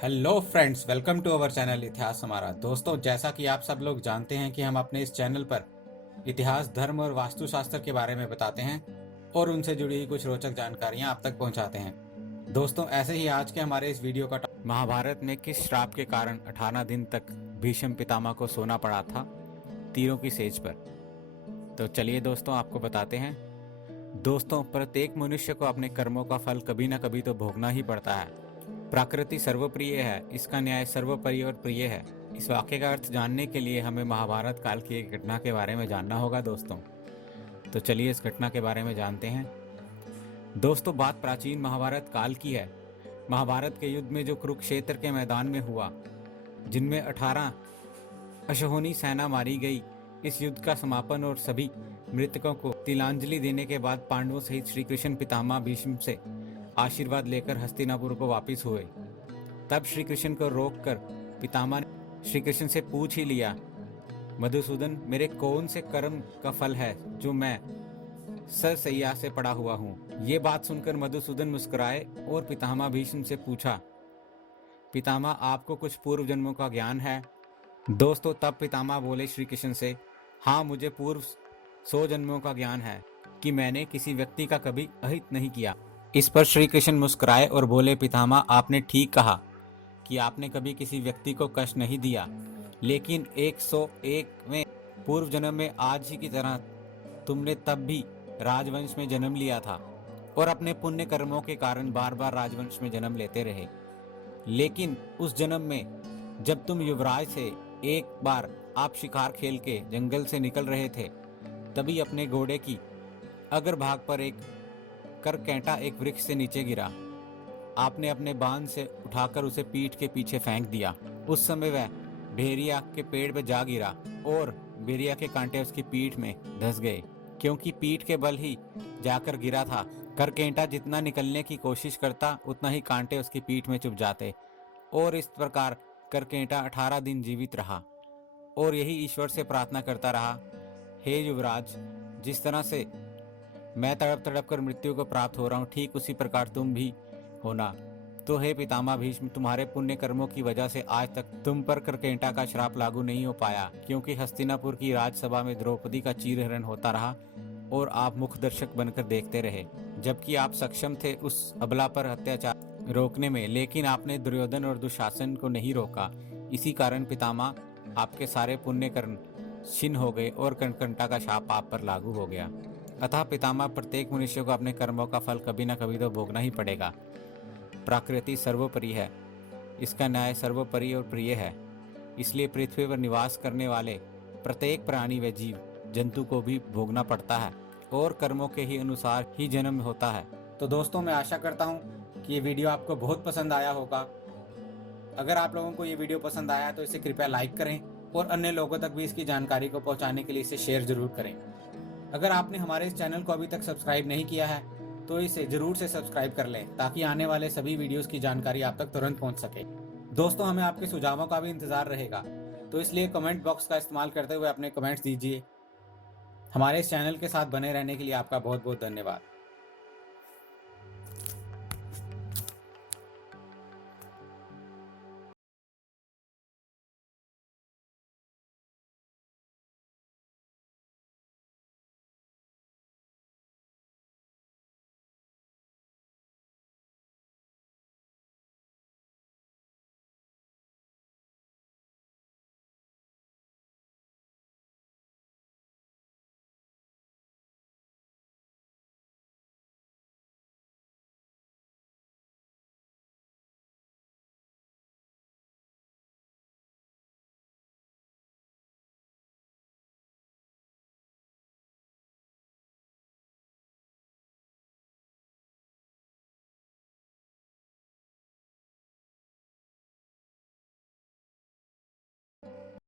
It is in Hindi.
Hello friends, welcome to our channel इतिहास हमारा। दोस्तों, जैसा कि आप सब लोग जानते हैं कि हम अपने इस चैनल पर इतिहास, धर्म और वास्तुशास्त्र के बारे में बताते हैं और उनसे जुड़ी हुई कुछ रोचक जानकारियां आप तक पहुंचाते हैं। दोस्तों, ऐसे ही आज के हमारे इस वीडियो का महाभारत में किस श्राप के कारण 18 दिन तक भीष्म पितामह को सोना पड़ा था तीरों की सेज पर। तो चलिए दोस्तों, आपको बताते हैं। दोस्तों, प्रत्येक मनुष्य को अपने कर्मों का फल कभी न कभी तो भोगना ही पड़ता है। प्रकृति सर्वप्रिय है, इसका न्याय सर्वोपरि और प्रिय है। इस वाक्य का अर्थ जानने के लिए हमें महाभारत काल की एक घटना के बारे में जानना होगा दोस्तों। तो चलिए इस घटना के बारे में जानते हैं। दोस्तों, बात प्राचीन महाभारत काल की है। महाभारत के युद्ध में जो कुरुक्षेत्र के मैदान में हुआ, जिनमें 18 अश्वहोनी सेना मारी गई। इस युद्ध का समापन और सभी मृतकों को तिलांजलि देने के बाद पांडवों सहित श्री कृष्ण पितामह भीष्म से आशीर्वाद लेकर हस्तिनापुर को वापस हुए। तब श्री कृष्ण को रोककर पितामह ने श्री कृष्ण से पूछ ही लिया, मधुसूदन, मेरे कौन से कर्म का फल है जो मैं सरसैया से पड़ा हुआ हूँ। ये बात सुनकर मधुसूदन मुस्कुराए और पितामह भीष्म से पूछा, पितामह, आपको कुछ पूर्व जन्मों का ज्ञान है? दोस्तों, तब पितामह बोले श्री कृष्ण से, हाँ, मुझे पूर्व 100 जन्मों का ज्ञान है कि मैंने किसी व्यक्ति का कभी अहित नहीं किया। इस पर श्री कृष्ण मुस्कुराए और बोले, पितामह, आपने ठीक कहा कि आपने कभी किसी व्यक्ति को कष्ट नहीं दिया, लेकिन 101वें पूर्व जन्म में आज ही की तरह तुमने तब भी राजवंश में जन्म लिया था और अपने पुण्य कर्मों के कारण बार बार राजवंश में जन्म लेते रहे। लेकिन उस जन्म में जब तुम युवराज थे, एक बार आप शिकार खेल के जंगल से निकल रहे थे, तभी अपने घोड़े की अग्रभाग पर एक करकैंटा एक वृक्ष से नीचे गिरा। आपने अपने बाण से उठाकर उसे पीठ के पीछे फेंक दिया। उस समय वह भेड़िया के पेड़ पर जा गिरा और भेड़िया के कांटे उसकी पीठ में धंस गए। क्योंकि पीठ के बल ही जाकर गिरा था, करकैंटा जितना निकलने की कोशिश करता उतना ही कांटे उसकी पीठ में चुभ जाते और इस प्रकार करकैंटा 18 दिन जीवित रहा और यही ईश्वर से प्रार्थना करता रहा, हे युवराज, जिस तरह से मैं तड़प तड़प कर मृत्यु को प्राप्त हो रहा हूँ, ठीक उसी प्रकार तुम भी होना। तो हे पितामह भीष्म, तुम्हारे पुण्य कर्मों की वजह से आज तक तुम पर करकैंटा का श्राप लागू नहीं हो पाया, क्योंकि हस्तिनापुर की राजसभा में द्रौपदी का चीरहरण होता रहा और आप मुख दर्शक बनकर देखते रहे, जबकि आप सक्षम थे उस अबला पर अत्याचार रोकने में, लेकिन आपने दुर्योधन और दुशासन को नहीं रोका। इसी कारण पितामह, आपके सारे पुण्य कर्म क्षीण हो गए और करकैंटा का शाप आप पर लागू हो गया। अतः पितामह, प्रत्येक मनुष्य को अपने कर्मों का फल कभी न कभी तो भोगना ही पड़ेगा। प्रकृति सर्वोपरि है, इसका न्याय सर्वोपरि और प्रिय है। इसलिए पृथ्वी पर निवास करने वाले प्रत्येक प्राणी व जीव जंतु को भी भोगना पड़ता है और कर्मों के ही अनुसार ही जन्म होता है। तो दोस्तों, मैं आशा करता हूँ कि ये वीडियो आपको बहुत पसंद आया होगा। अगर आप लोगों को ये वीडियो पसंद आया तो इसे कृपया लाइक करें और अन्य लोगों तक भी इसकी जानकारी को पहुँचाने के लिए इसे शेयर जरूर करें। अगर आपने हमारे इस चैनल को अभी तक सब्सक्राइब नहीं किया है तो इसे जरूर से सब्सक्राइब कर लें, ताकि आने वाले सभी वीडियोस की जानकारी आप तक तुरंत पहुंच सके। दोस्तों, हमें आपके सुझावों का भी इंतजार रहेगा, तो इसलिए कमेंट बॉक्स का इस्तेमाल करते हुए अपने कमेंट्स दीजिए। हमारे इस चैनल के साथ बने रहने के लिए आपका बहुत बहुत धन्यवाद।